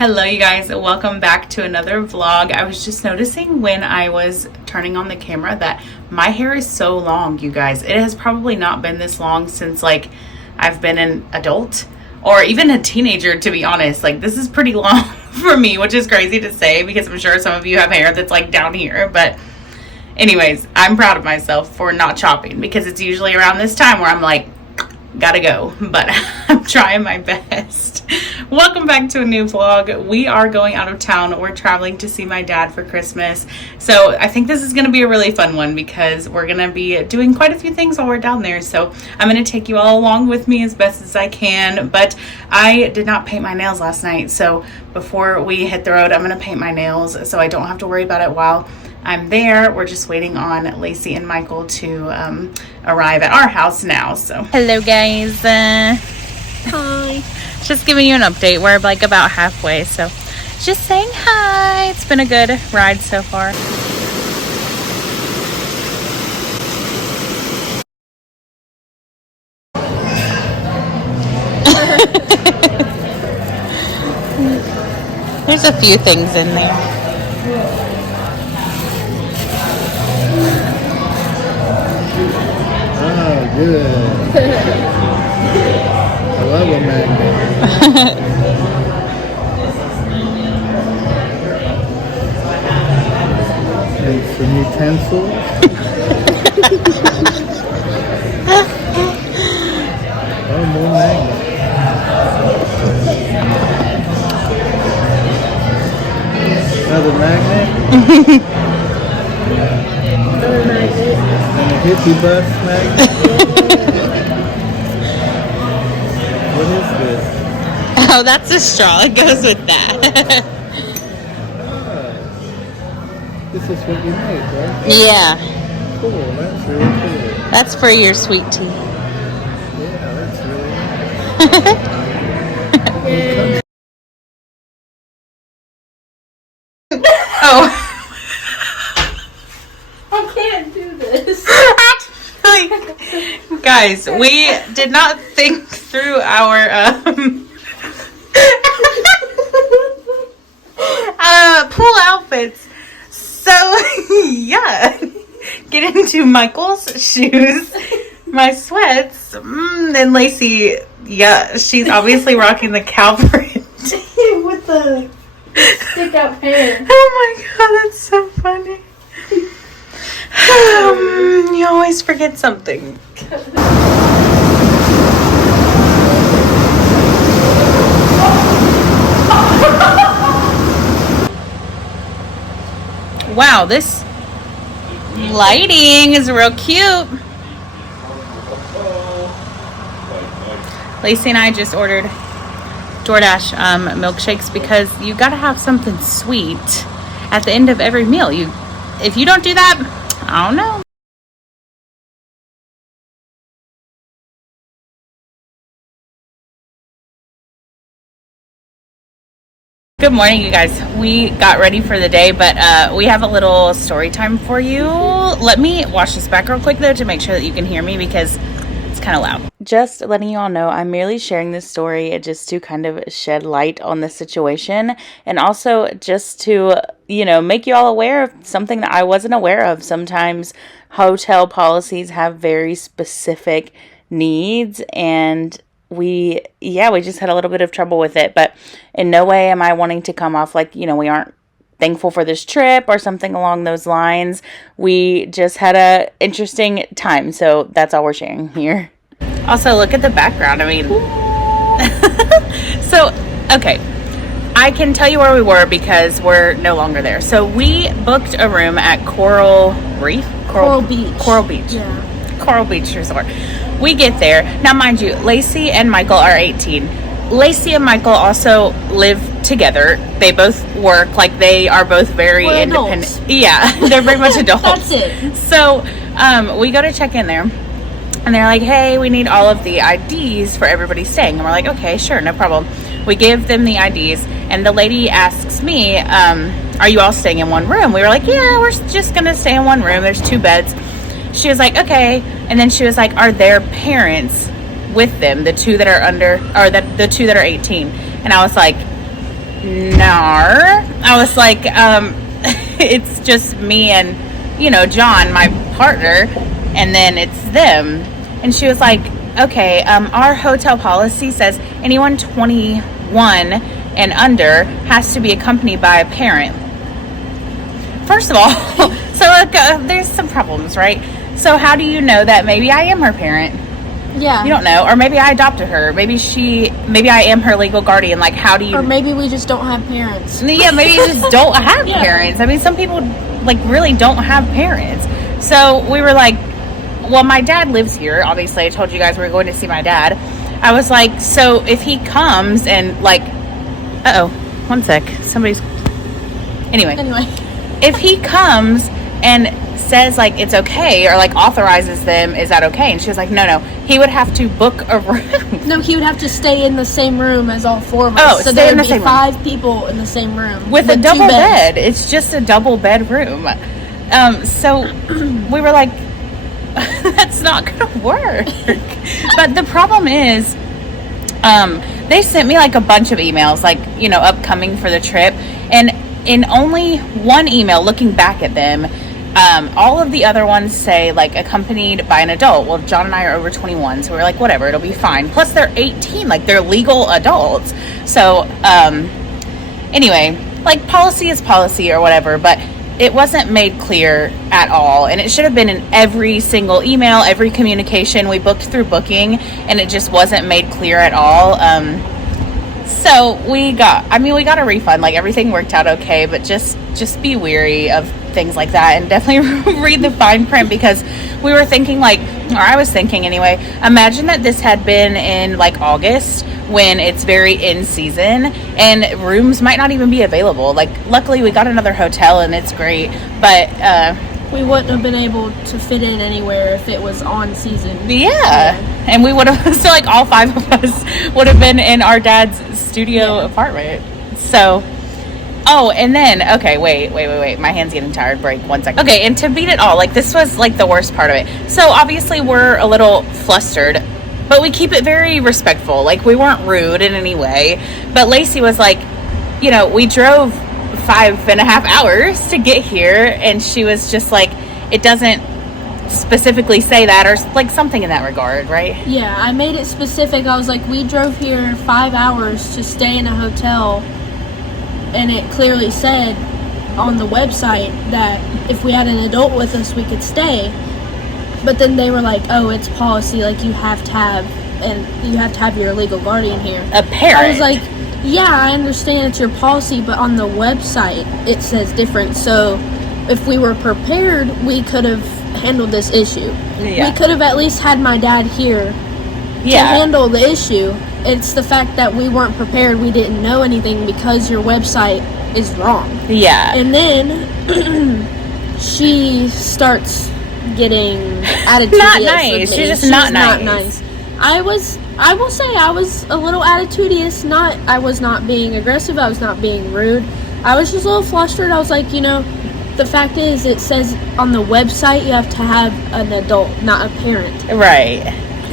Hello you guys, welcome back to another vlog. I was just noticing when I was turning on the camera that my hair is so long, you guys. It has probably not been this long since like I've been an adult or even a teenager, to be honest. Like this is pretty long for me, which is crazy to say because I'm sure some of you have hair that's like down here. But anyways, I'm proud of myself for not chopping because it's usually around this time where I'm like, gotta go, but I'm trying my best. Welcome back to a new vlog. We are going out of town. We're traveling to see my dad for Christmas. So I think this is going to be a really fun one because we're going to be doing quite a few things while we're down there. So I'm going to take you all along with me as best as I can. But I did not paint my nails last night. So before we hit the road, I'm going to paint my nails so I don't have to worry about it while I'm there. We're just waiting on Lacie and Michael to arrive at our house now. So hello guys. Hi. Just giving you an update. We're like about halfway, so just saying hi. It's been a good ride so far. There's a few things in there. Oh, good. I love a magnet. And some utensils. Oh, more magnets. Another magnet. Another magnet. And a hippie bus magnet. What is this? Oh, that's a straw. It goes with that. This is what you make, right? Yeah. Cool, that's really cool. That's for your sweet tea. Yeah, that's really nice. Oh. I can't do this. Actually, guys, we did not think through our pool outfits. So yeah, get into Michael's shoes, my sweats, and Lacie. Yeah, she's obviously rocking the cow print With the stick up hair. Oh my god, that's so funny. You always forget something. Wow, this lighting is real cute. Lacie and I just ordered DoorDash milkshakes because you gotta have something sweet at the end of every meal. If you don't do that, I don't know. Good morning, you guys. We got ready for the day, but we have a little story time for you. Let me wash this back real quick though to make sure that you can hear me because it's kind of loud. Just letting you all know, I'm merely sharing this story just to kind of shed light on the situation and also just to, make you all aware of something that I wasn't aware of. Sometimes hotel policies have very specific needs and we just had a little bit of trouble with it, but in no way am I wanting to come off like, we aren't thankful for this trip or something along those lines. We just had a interesting time, so that's all we're sharing here. Also, look at the background. I mean, so, okay. I can tell you where we were because we're no longer there. So we booked a room at Coral Beach. Yeah. Coral Beach Resort. We get there. Now, mind you, Lacie and Michael are 18. Lacie and Michael also live together. They both work. Like, they are both very independent. Adults. Yeah, they're very much adults. That's it. So, we go to check in there. And they're like, hey, we need all of the IDs for everybody staying. And we're like, okay, sure, no problem. We give them the IDs. And the lady asks me, are you all staying in one room? We were like, yeah, we're just going to stay in one room. There's 2 beds. She was like, okay. And then she was like, are their parents with them, the 2 that are under, or the 2 that are 18? And I was like, "Nar." I was like, it's just me and, John, my partner, and then it's them. And she was like, okay, our hotel policy says anyone 21 and under has to be accompanied by a parent. First of all, so there's some problems, right? So how do you know that maybe I am her parent? Yeah. You don't know. Or maybe I adopted her. Maybe I am her legal guardian. Like, how do you... Or maybe we just don't have parents. Yeah, maybe you just don't have parents. I mean, some people, like, really don't have parents. So we were like, well, my dad lives here. Obviously, I told you guys we were going to see my dad. I was like, so if he comes and, like... Uh-oh. One sec. Somebody's... Anyway. If he comes and says, like, it's okay, or, like, authorizes them, is that okay? And she was like, no, he would have to book a room. No, he would have to stay in the same room as all four of us. Oh, so there would be 5 people in the same room. With a double bed. It's just a double bedroom. So we were like, that's not going to work. But the problem is, they sent me, like, a bunch of emails, like, upcoming for the trip. And in only one email, looking back at them, all of the other ones say, like, accompanied by an adult. Well, John and I are over 21, so we're like, whatever, it'll be fine. Plus, they're 18, like, they're legal adults. So, anyway, like, policy is policy or whatever, but it wasn't made clear at all. And it should have been in every single email, every communication we booked through Booking, and it just wasn't made clear at all. So we got a refund. Like, everything worked out okay, but just be wary of things like that, and definitely read the fine print, because we were thinking, like, or I was thinking anyway, imagine that this had been in, like, August, when it's very in season and rooms might not even be available. Like, luckily we got another hotel and it's great, but we wouldn't have been able to fit in anywhere if it was on season. Yeah. And we would have, so, like, all 5 of us would have been in our dad's studio apartment. So, oh, and then, okay, wait. My hand's getting tired. Break 1 second. Okay, and to beat it all, like, this was, like, the worst part of it. So, obviously, we're a little flustered, but we keep it very respectful. Like, we weren't rude in any way. But Lacie was like, we drove 5.5 hours to get here, and she was just like, it doesn't specifically say that, or, like, something in that regard, right? Yeah, I made it specific. I was like, we drove here 5 hours to stay in a hotel, and it clearly said on the website that if we had an adult with us, we could stay. But then they were like, oh, it's policy, like, you have to have your legal guardian here. A parent. I was like, yeah, I understand it's your policy, but on the website it says different. So if we were prepared, we could have handled this issue. Yeah. We could have at least had my dad here to handle the issue. It's the fact that we weren't prepared, we didn't know anything because your website is wrong. Yeah. And then she starts getting attitude. Not nice. She's just not nice. I will say I was a little attitudious. I was not being aggressive. I was not being rude. I was just a little flustered. I was like, the fact is, it says on the website you have to have an adult, not a parent. Right.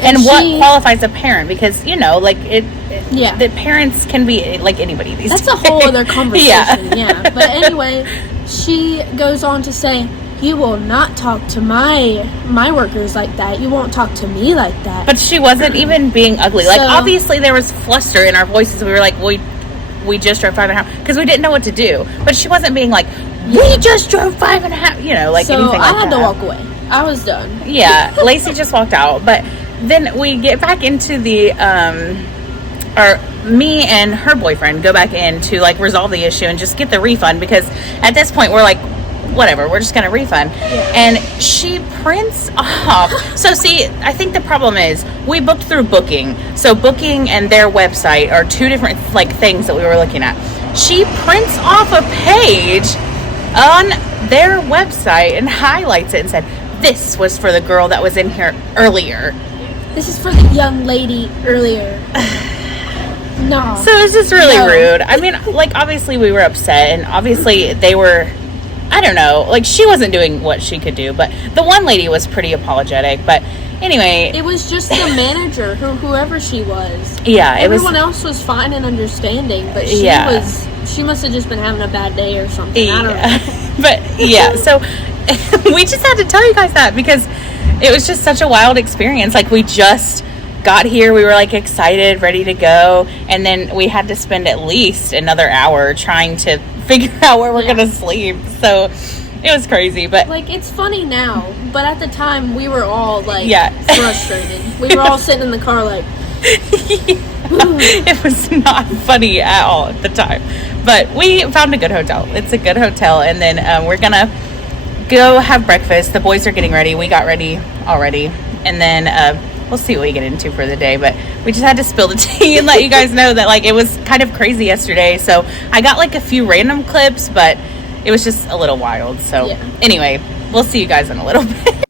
And what qualifies a parent? Because, the parents can be like anybody these days. That's a whole other conversation. Yeah. But anyway, she goes on to say, you will not talk to my workers like that. You won't talk to me like that. But she wasn't even being ugly. Like, obviously there was fluster in our voices. We were like, we just drove 5.5, because we didn't know what to do. But she wasn't being like, we just drove 5.5, like, anything like that. So I had to walk away. I was done. Yeah, Lacie just walked out. But then we get back into the, me and her boyfriend go back in to, like, resolve the issue and just get the refund, because at this point we're like, whatever, we're just going to refund. Yeah. And she prints off. So, see, I think the problem is we booked through Booking. So Booking and their website are 2 different, like, things that we were looking at. She prints off a page on their website and highlights it and said, this was for the girl that was in here earlier. This is for the young lady earlier. No. So it was just really rude. I mean, like, obviously we were upset, and obviously they were, I don't know, like, she wasn't doing what she could do, but the one lady was pretty apologetic. But Anyway, It was just the manager, whoever she was. yeah, Everyone else was fine and understanding, but she must have just been having a bad day or something. I don't know. But yeah, so we just had to tell you guys that because it was just such a wild experience. Like, we just got here, we were like excited, ready to go, and then we had to spend at least another hour trying to figure out where we're gonna sleep. So it was crazy, but like, it's funny now, but at the time we were all like frustrated. We were all sitting in the car like it was not funny at all at the time. But we found a good hotel. It's a good hotel, and then we're gonna go have breakfast. The boys are getting ready. We got ready already, and then we'll see what we get into for the day. But we just had to spill the tea and let you guys know that, like, it was kind of crazy yesterday. So I got like a few random clips, but it was just a little wild. So anyway, we'll see you guys in a little bit.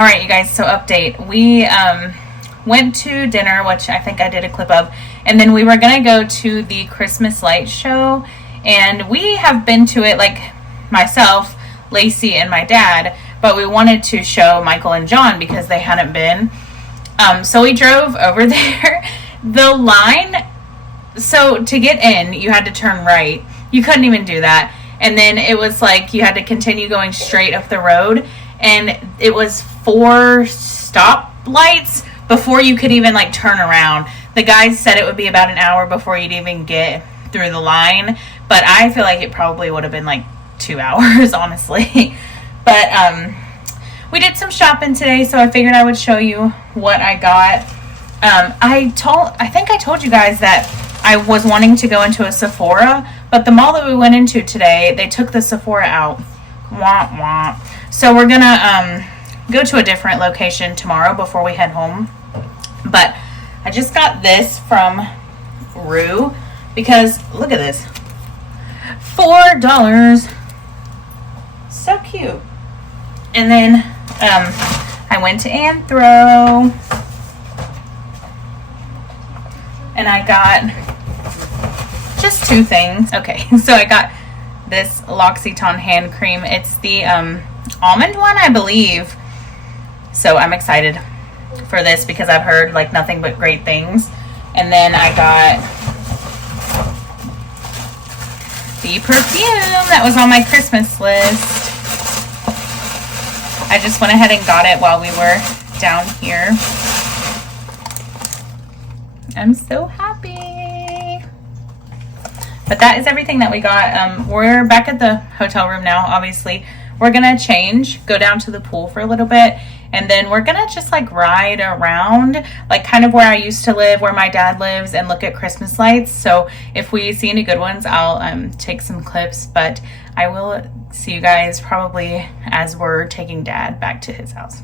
All right, you guys, so update. We went to dinner, which I think I did a clip of, and then we were going to go to the Christmas light show, and we have been to it, like myself, Lacie, and my dad, but we wanted to show Michael and John because they hadn't been. So we drove over there. The line, so to get in, you had to turn right. You couldn't even do that. And then it was like you had to continue going straight up the road, and it was 4 stop lights before you could even like turn around. The guys said it would be about an hour before you'd even get through the line, but I feel like it probably would have been like 2 hours, honestly. But we did some shopping today, so I figured I would show you what I got. I think I told you guys that I was wanting to go into a Sephora, but the mall that we went into today, they took the Sephora out. Wah, wah. So we're gonna go to a different location tomorrow before we head home. But I just got this from Rue because look at this, $4. So cute. And then I went to Anthro and I got just 2 things. Okay, so I got this L'Occitane hand cream. It's the almond one, I believe. So I'm excited for this because I've heard like nothing but great things. And then I got the perfume that was on my Christmas list. I just went ahead and got it while we were down here. I'm so happy. But that is everything that we got. We're back at the hotel room now, obviously. We're gonna change, go down to the pool for a little bit, and then we're gonna just like ride around, like kind of where I used to live, where my dad lives, and look at Christmas lights. So if we see any good ones, I'll take some clips, but I will see you guys probably as we're taking Dad back to his house.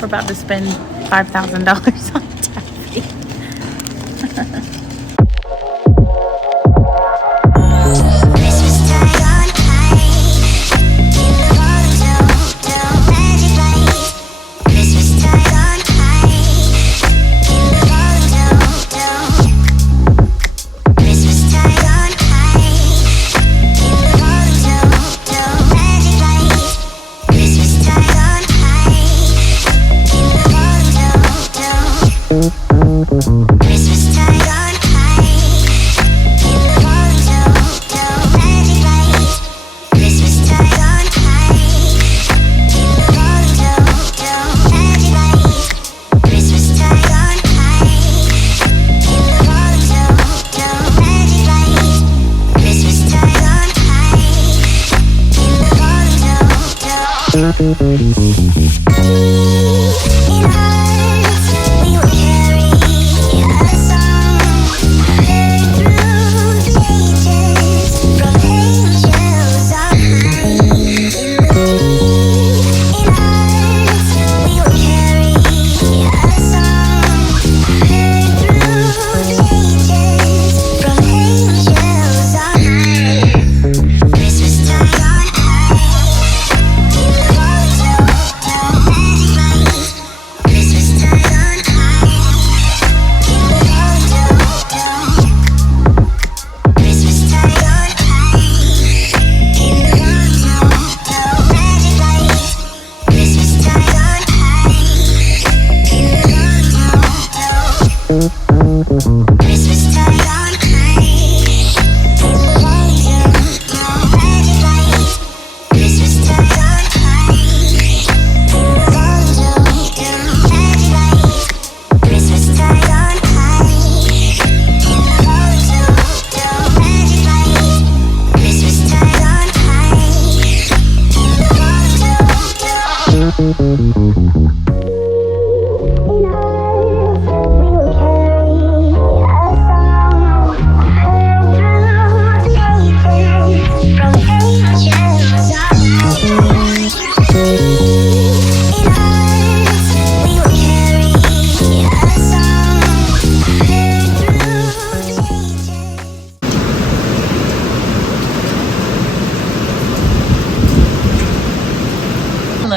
We're about to spend $5,000 on taffy. Hello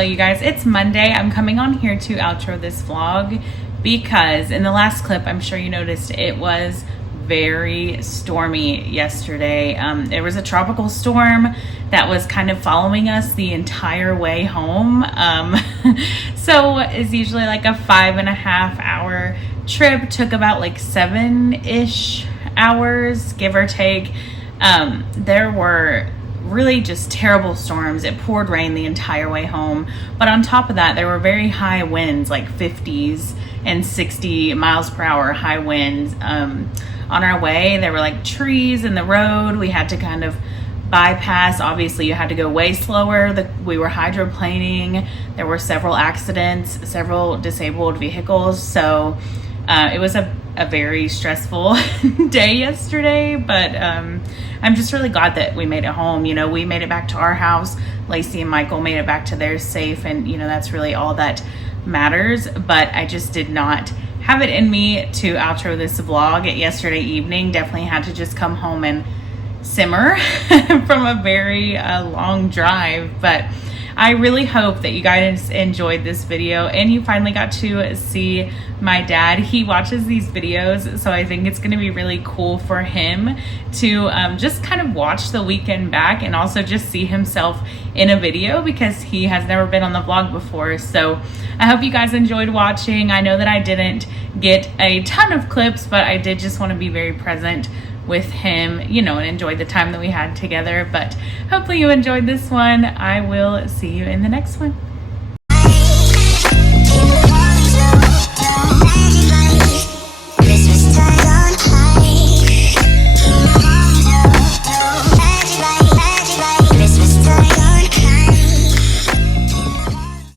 you guys, it's Monday. I'm coming on here to outro this vlog because in the last clip, I'm sure you noticed it was very stormy yesterday. There was a tropical storm that was kind of following us the entire way home. So it's usually like a 5.5 hour trip, took about like 7-ish hours, give or take. There were really just terrible storms. It poured rain the entire way home. But on top of that, there were very high winds, like 50s and 60 miles per hour high winds. On our way, there were like trees in the road. We had to kind of bypass. Obviously, you had to go way slower. We were hydroplaning. There were several accidents, several disabled vehicles. So it was a very stressful day yesterday, but I'm just really glad that we made it home. You know, we made it back to our house. Lacie and Michael made it back to theirs safe, and you know, that's really all that matters. But I just did not have it in me to outro this vlog yesterday evening. Definitely had to just come home and simmer from a very long drive. But I really hope that you guys enjoyed this video and you finally got to see my dad. He watches these videos, so I think it's going to be really cool for him to just kind of watch the weekend back and also just see himself in a video because he has never been on the vlog before. So I hope you guys enjoyed watching. I know that I didn't get a ton of clips, but I did just want to be very present with him, you know, and enjoy the time that we had together. But hopefully you enjoyed this one. I will see you in the next one.